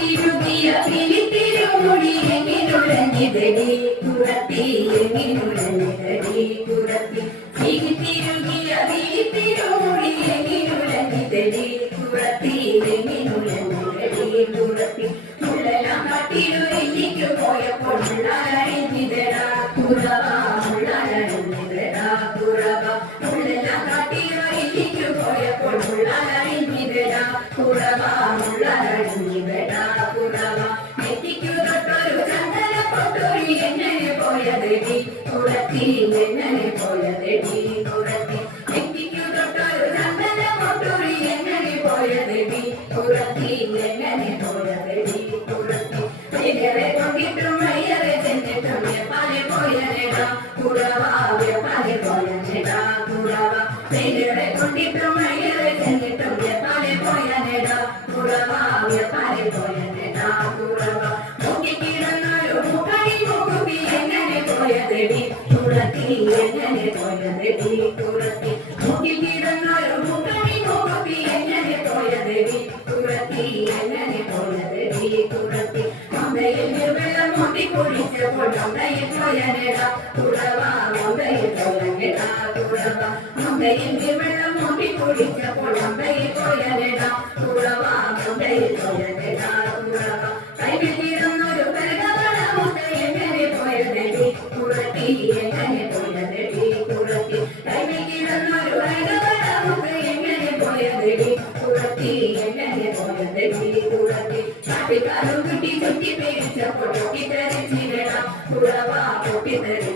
തിരുകിയ കിളിത്തിരുമുടി എങ്ങിനുഴഞ്ഞിതടി കുറത്തി എങ്ങിനുഴഞ്ഞിതടി കുറത്തി തിരുകിയ കിളിത്തിരുമുടി എങ്ങിനുഴഞ്ഞിതടി കുറത്തി എങ്ങിനുഴഞ്ഞിതടി കുറത്തി മുള്ളലാം കാട്ടിലൊരിക്കു പോയപ്പോൾ മുള്ളാരണിഞ്ഞിതടാ കുറവ മുള്ളാരണിഞ്ഞിതടാ കുറവ മുള്ളലാം കാട്ടിലൊരിക്കു പോയപ്പോൾ മുള്ളാരണിഞ്ഞിതടാ കുറവ മുള്ളാരണിഞ്ഞിതടാ കുറവ നെറ്റിക്കു തൊട്ടൊരു ചന്ദന പൊട്ടൊരു എങ്ങനെ പോയതെടി കുറത്തി എങ്ങനെ പോയതെടി കുറത്തി നെറ്റിക്കു തൊട്ടൊരു ചന്ദന പൊട്ടൊരു എങ്ങനെ പോയതെടി കുറത്തി എങ്ങനെ പോയതെടി കുറത്തി മയ്യറെ കൊണ്ടിട്ടും മയ്യറെ ചെന്നിട്ടും വ്യാപാരി പോയനെടാ കുറവ വ്യാപാരി പോയനെടാ കുറവ മയ്യറെ കൊണ്ടിട്ടും മയ്യറെ ചെന്നിട്ടും വ്യാപാരി പോയനെടാ കുറവ വ്യാപാരി പോയനെടാ കുറവ മുക്കിക്കിടന്നൊരു മുഖടി മുഖുപി എങ്ങനെ പോയതെടി കുറത്തി എങ്ങനെ പോയതെടി കുറത്തി മുക്കിക്കിടന്നൊരു മുഖടി മുഖുപി എങ്ങനെ പോയതെടി കുറത്തി എങ്ങനെ പോയതെടി കുറത്തി മമ്പയിൽ വെള്ളം മുട്ടി കുടിച്ചപ്പോൾ മമ്പയിൽ പോയനെടാ കുറവ മമ്പയിൽ പോയനെടാ കുറവ മമ്പയിൽ വെള്ളം മുട്ടി കുടിച്ചപ്പോൾ മമ്പയിൽ പോയനെടാ കുറവ മമ്പയിൽ പോയനെടാ കുറവ കൈവിൽ കിടന്നൊരു കരകവള മുട്ട എങ്ങനെ പോയതെടി കുറത്തി എങ്ങനെ പോയതെടി കുറത്തി കൈവിൽ കിടന്നൊരു കരകവള മുട്ട എങ്ങനെ പോയതെടി കുറത്തി എങ്ങനെ പോയതെടി കുറത്തി കാട്ടിക്കാരും കുട്ടി ചുറ്റി പേരിച്ചപ്പോൾ പൊട്ടിത്തെറിച്ചിടടാ കുറവ പൊട്ടിത്തെറി